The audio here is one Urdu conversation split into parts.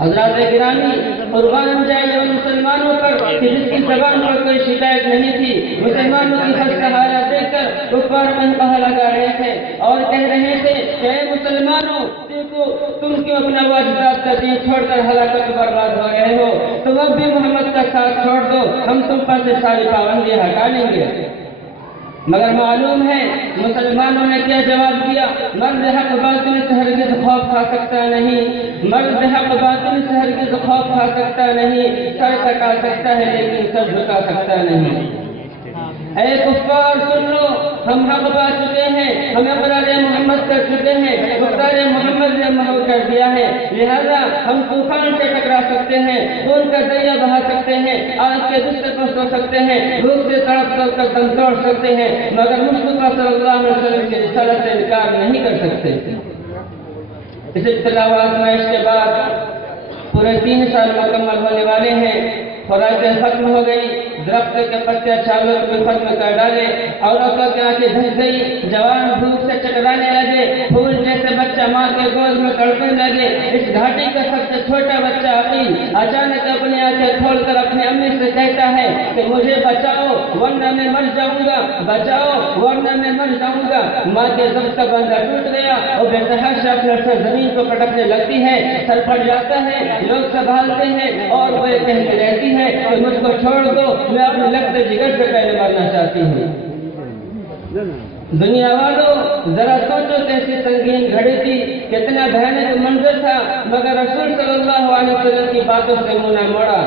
حضرات گرامی، قربان جائے ان مسلمانوں پر کہ جس کی زبان پر کوئی شکایت نہیں تھی، مسلمانوں کی خستہ حالت دیکھ کر کفار منقاہ لگا رہے تھے اور کہہ رہے تھے کہ اے مسلمانوں، تم کیوں اپنا واجبات کا دین چھوڑ کر ہلاکت برباد ہو رہے ہو؟ تم اب بھی محمد کا ساتھ چھوڑ دو، ہم تم پر سے ساری پابندیاں ہٹا لیں گے۔ مگر معلوم ہے مسلمانوں نے کیا جواب دیا؟ مرد حق باطل سے ہرگز خوف کھا سکتا نہیں، مرد حق باطل سے ہرگز خوف کھا سکتا نہیں، سر کٹا سکتا ہے لیکن سر جھکا سکتا نہیں۔ اے کفار سن لو، ہم حق پا چکے ہیں، ہم اقرار محمد کر چکے ہیں، اقرار محمد نے محو کر دیا ہے، لہذا ہم طوفان سے ٹکرا سکتے ہیں، خون کا دریا بہا سکتے ہیں، آگ کے غصے پر سو سکتے ہیں، بھوک سے تڑپ کر دم توڑ سکتے ہیں، مگر مصطفیٰ صلی اللہ علیہ وسلم کی رسالت سے انکار نہیں کر سکتے۔ اس ابتلا و آزمائش کے بعد پورے 3 سال مکمل ہونے والے ہیں، خوراکیں ختم ہو گئی، درخت کے پتے چھالوں کو بھی ختم کر ڈالے، عورتوں کی آنکھیں دھنس گئی، جوان بھوک سے چکرانے لگے، پھول جیسے بچہ ماں کے گود میں تڑپنے لگے۔ اس گھاٹی کا سب سے چھوٹا بچہ عقیل اچانک اپنی آنکھیں کھول کر اپنی امی سے کہتا ہے کہ مجھے بچاؤ ورنہ میں مر جاؤں گا، بچاؤ ورنہ میں مر جاؤں گا۔ ماں کے ضبط کا بندہ ٹوٹ گیا اور بے تحاشا اپنے سر زمین کو پٹکنے لگتی ہے، سر پھٹ جاتا ہے، لوگ سنبھالتے ہیں اور وہ یہ کہتی رہتی ہے کہ مجھ کو چھوڑ دو، میں اپنے لگتے جگر سے پہلے مرنا چاہتی ہوں۔ دنیا والوں ذرا سوچو کیسی سنگین گھڑی تھی، کتنا بھیانک منظر تھا، مگر رسول صلی اللہ علیہ وسلم کی باتوں سے منہ نہ موڑا۔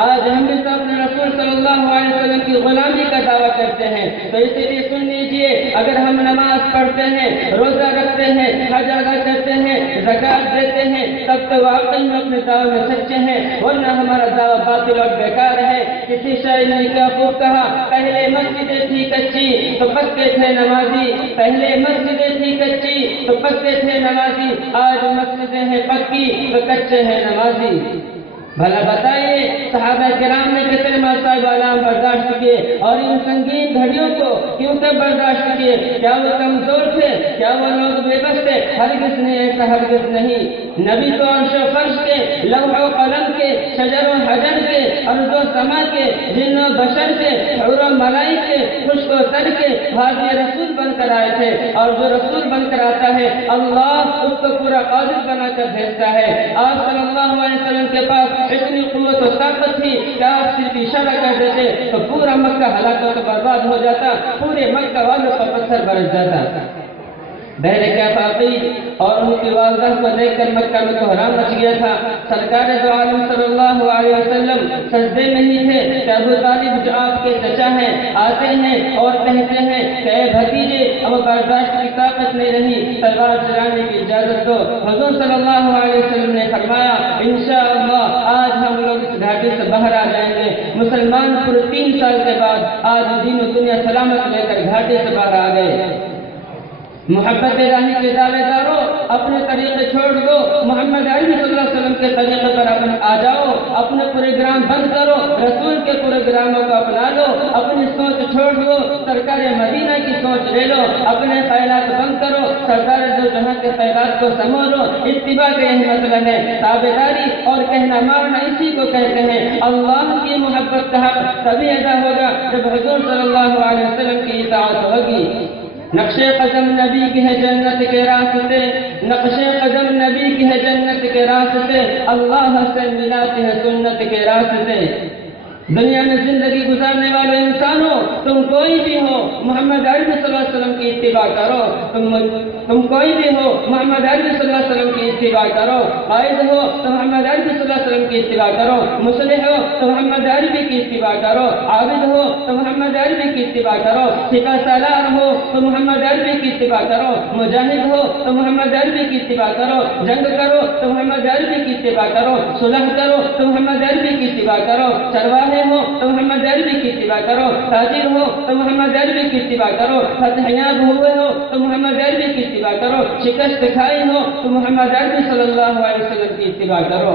آج ہم بھی تو اپنے رسول صلی اللہ علیہ وسلم کی غلامی کا دعویٰ کرتے ہیں، تو اسی لیے سن لیجئے، اگر ہم نماز پڑھتے ہیں، روزہ رکھتے ہیں، حج ادا کرتے ہیں، زکوٰۃ دیتے ہیں، تب تو واقعی میں اپنے دعوے میں سچے ہیں، ورنہ ہمارا دعویٰ باطل اور بیکار ہے۔ کسی شاعر نے کیا خوب کہا، پہلے مسجدیں تھی کچی تو پکے تھے نمازی، پہلے مسجدیں تھی کچی تو پکے تھے نمازی، آج مسجدیں ہیں پکی تو کچے ہیں نمازی۔ بھلا بتائیے صحابہ کرام نے کتنے مصائب آلام برداشت کیے اور ان سنگین گھڑیوں کو کیوں کر برداشت کیے؟ کیا وہ کمزور تھے؟ کیا وہ لوگ بے بس تھے؟ ہرگز نہیں، ایسا ہرگز نہیں۔ نبی تو عرش و فرش کے، لوح و قلم کے، شجر و حجر کے، ارض و سما کے، جن و بشر کے، حور و ملائک کے، خشک و تر کے حاضر رسول بن کر آئے تھے، اور جو رسول بن کر آتا ہے اللہ اس کو پورا قادر بنا کر بھیجتا ہے۔ آپ صلی اللہ علیہ وسلم کے پاس اتنی قوت و طاقت تھی کہ آپ صرف اشارہ کر دیتے تو پورا مکہ ہلاکت و برباد ہو جاتا، پورے مکہ والوں پر پتھر برس جاتا۔ بہر کفاقی اور ان کی والدہ کو دیکھ کر مکہ میں کوہرام مچ گیا تھا۔ سرکار دو عالم صلی اللہ علیہ وسلم سجدے میں ہی تھے کہ ابو طالب جو آپ کے چچا ہیں آتے ہیں اور کہتے ہیں کہ اے بھتیجے، اب برداشت کی طاقت نہیں رہی، تلوار چلانے کی اجازت دو۔ حضور صلی اللہ علیہ وسلم نے فرمایا انشاءاللہ آج ہم لوگ اس گھاٹی سے باہر آ جائیں گے۔ مسلمان پورے 3 سال کے بعد آج دین و دنیا سلامت لے کر گھاٹی سے باہر آ گئے۔ محبت الہی کے دعوے داروں، اپنے طریقے چھوڑ دو، محمد عربی صلی اللہ علیہ وسلم کے طریقے پر اپنے آ جاؤ، اپنے پروگرام بند کرو، رسول کے پروگراموں کو اپنا لو، اپنی سوچ چھوڑ دو، سرکار مدینہ کی سوچ لے لو، اپنے خیالات بند کرو، سرکار دو جہاں کے خیالات کو سمجھو۔ اتباع کا یہی مطلب ہے، تابعداری اور کہنا ماننا اسی کو کہتے ہیں۔ اللہ کی محبت کا حق تبھی ادا ہوگا جب حضور صلی اللہ علیہ وسلم کی اطاعت ہوگی۔ نقش قدم نبی کی ہے جنت کے راستے، نقش قدم نبی کی ہے جنت کے راستے، اللہ سے ملاتے ہیں سنت کے راستے۔ دنیا میں زندگی گزارنے والے انسانوں، تم کوئی بھی ہو محمد عربی صلی اللہ علیہ وسلم کی اتباع کرو، تم کوئی بھی ہو محمد عربی صلی اللہ علیہ وسلم کی اتباع کرو، قائد ہو تو محمد عربی صلی اللہ علیہ وسلم کی اتباع کرو، مصلح ہو تو محمد عربی کی اتباع کرو، عابد ہو تو محمد عربی کی اتباع کرو، سپہ سالار ہو تو محمد عربی کی اتباع کرو، مجاہد ہو تو محمد عربی کی اتباع کرو، جنگ کرو تو محمد عربی کی اتباع کرو، صلح کرو تو محمد عربی کی اتباع کرو، چرواہے ہو تو محمد عربی کی اتباع کرو، تاجر ہو تو محمد عربی کی اتباع کرو، فتح یاب ہوئے ہو تو محمد عربی کی اتباع کرو، شکست کھائی ہو تو محمد عربی صلی اللہ علیہ وسلم کی اتباع کرو۔